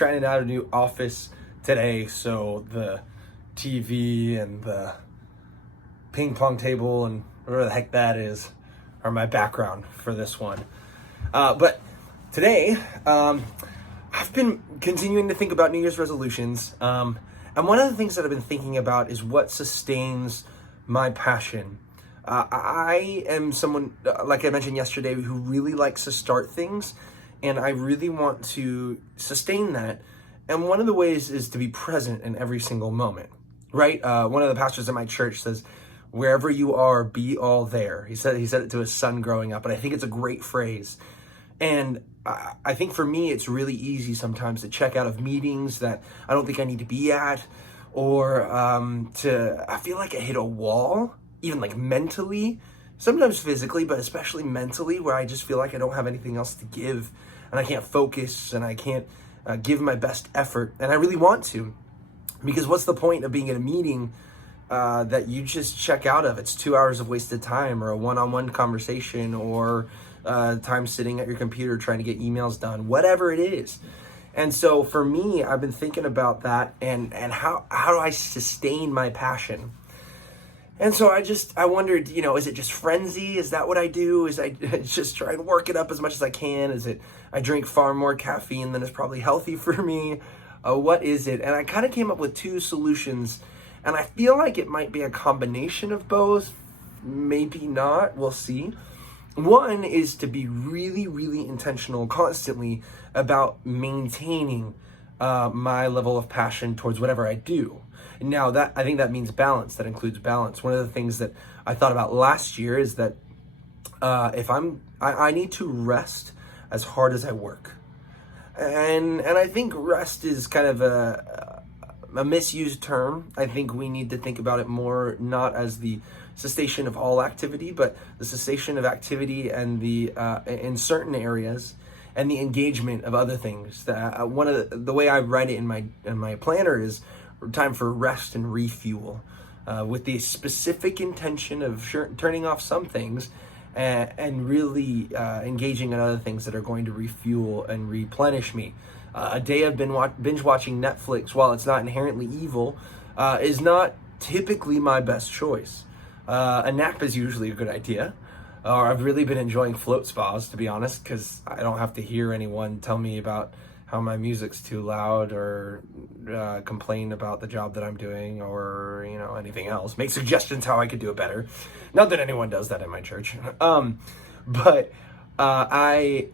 trying out a new office today, so the TV and the ping pong table and whatever the heck that is are my background for this one. But today, I've been continuing to think about New Year's resolutions. And one of the things that I've been thinking about is what sustains my passion. I am someone, like I mentioned yesterday, who really likes to start things, and I really want to sustain that. And one of the ways is to be present in every single moment, right? One of the pastors at my church says, "Wherever you are, be all there." He said it to his son growing up, and I think it's a great phrase. And I think for me, it's really easy sometimes to check out of meetings that I don't think I need to be at, or I feel like I hit a wall, even like mentally, sometimes physically, but especially mentally, where I just feel like I don't have anything else to give, and I can't focus, and I can't give my best effort. And I really want to, because what's the point of being in a meeting that you just check out of? It's 2 hours of wasted time, or a one-on-one conversation, or time sitting at your computer trying to get emails done, whatever it is. And so for me, I've been thinking about that and how do I sustain my passion? And so I wondered, is it just frenzy? Is that what I do? Is I just try and work it up as much as I can? Is it I drink far more caffeine than is probably healthy for me? What is it? And I kind of came up with two solutions, and I feel like it might be a combination of both. Maybe not. We'll see. One is to be really, really intentional constantly about maintaining my level of passion towards whatever I do. Now, I think that means balance. That includes balance. One of the things that I thought about last year is that I need to rest as hard as I work. And I think rest is kind of a misused term. I think we need to think about it more not as the cessation of all activity, but the cessation of activity and the in certain areas, and the engagement of other things. One of the way I write it in my planner is time for rest and refuel, with the specific intention of turning off some things and really engaging in other things that are going to refuel and replenish me. A day of binge watching Netflix, while it's not inherently evil, is not typically my best choice. A nap is usually a good idea. Or I've really been enjoying float spas, to be honest, because I don't have to hear anyone tell me about how my music's too loud, or complain about the job that I'm doing, or anything else. Make suggestions how I could do it better. Not that anyone does that in my church, but I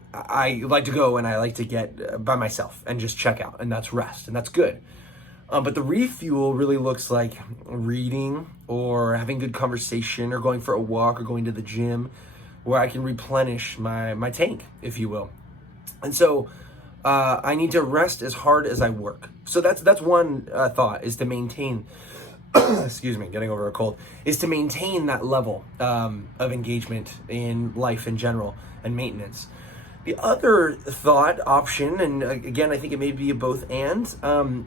like to go and I like to get by myself and just check out, and that's rest, and that's good. But the refuel really looks like reading, or having good conversation, or going for a walk, or going to the gym, where I can replenish my tank, if you will. And so I need to rest as hard as I work. So that's one thought, is to maintain, excuse me, getting over a cold, is to maintain that level of engagement in life in general, and maintenance. The other thought option, and again, I think it may be a both and,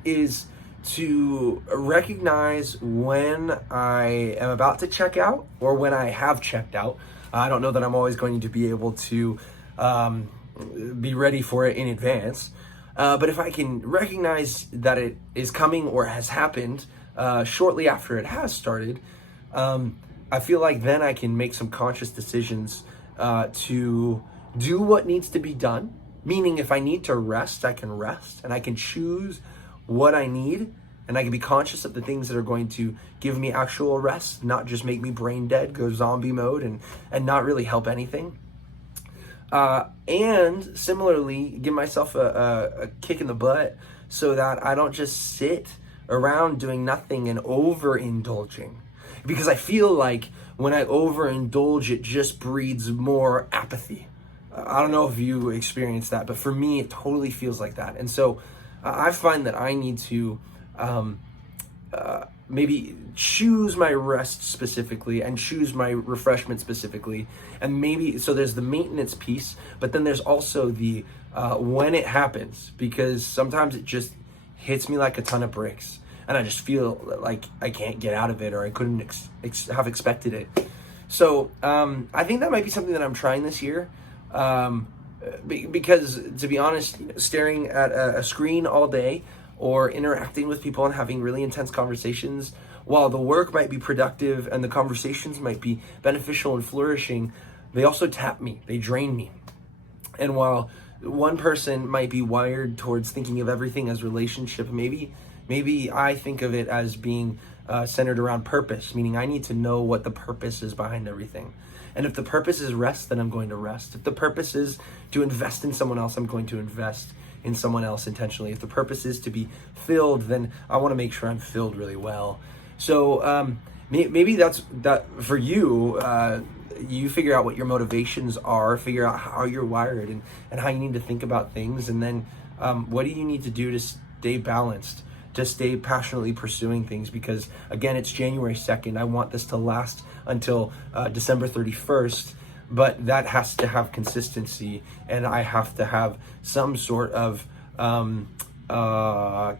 is to recognize when I am about to check out, or when I have checked out. I don't know that I'm always going to be able to be ready for it in advance, but if I can recognize that it is coming or has happened shortly after it has started, I feel like then I can make some conscious decisions to do what needs to be done. Meaning, if I need to rest, I can rest, and I can choose what I need, and I can be conscious of the things that are going to give me actual rest, not just make me brain dead, go zombie mode, and not really help anything. And similarly, give myself a kick in the butt, so that I don't just sit around doing nothing and overindulging. Because I feel like when I overindulge, it just breeds more apathy. I don't know if you experience that, but for me, it totally feels like that. And so I find that I need to maybe choose my rest specifically, and choose my refreshment specifically. And maybe, so there's the maintenance piece, but then there's also the when it happens, because sometimes it just hits me like a ton of bricks, and I just feel like I can't get out of it, or I couldn't have expected it. So I think that might be something that I'm trying this year. Because to be honest, staring at a screen all day or interacting with people and having really intense conversations, while the work might be productive and the conversations might be beneficial and flourishing, they also tap me, they drain me. And while one person might be wired towards thinking of everything as relationship, maybe I think of it as being centered around purpose, meaning I need to know what the purpose is behind everything. And if the purpose is rest, then I'm going to rest. If the purpose is to invest in someone else, I'm going to invest in someone else intentionally. If the purpose is to be filled, then I want to make sure I'm filled really well. So maybe that's that for you. You figure out what your motivations are, figure out how you're wired and how you need to think about things. And then what do you need to do to stay balanced, to stay passionately pursuing things? Because again, it's January 2nd. I want this to last until December 31st, but that has to have consistency, and I have to have some sort of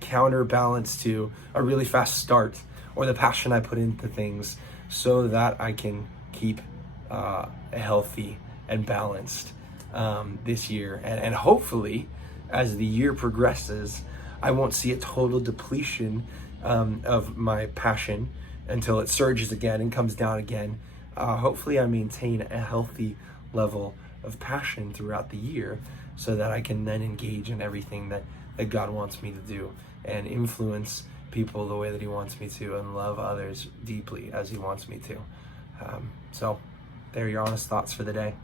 counterbalance to a really fast start or the passion I put into things, so that I can keep healthy and balanced this year. And hopefully, as the year progresses, I won't see a total depletion of my passion until it surges again and comes down again. Hopefully I maintain a healthy level of passion throughout the year, so that I can then engage in everything that God wants me to do and influence people the way that he wants me to, and love others deeply as he wants me to. So there are your honest thoughts for the day.